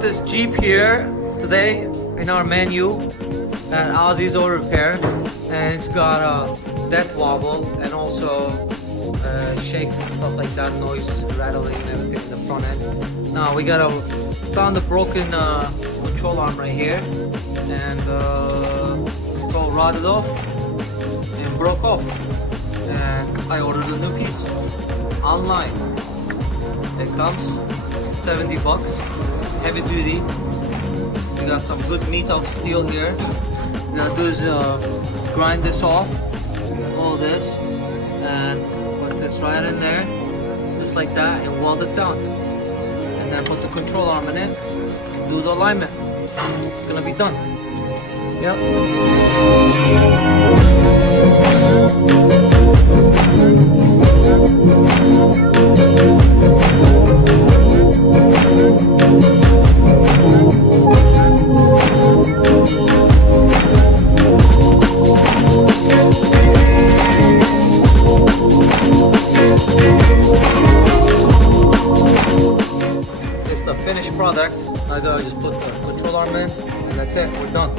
got this Jeep here today in our menu at Ozzy's Auto Repair, and it's got a death wobble and also shakes and stuff like that, noise rattling and everything in the front end. Now we found a broken control arm right here, and it's all rotted off and broke off, and I ordered a new piece online. It comes 70 bucks, heavy duty. We got some good meat of steel here. What we're gonna do is grind this off, all this, and put this right in there, just like that, and weld it down. And then put the control arm in it, do the alignment. It's gonna be done. It's the finished product. I just put the control arm in, and that's it. We're done.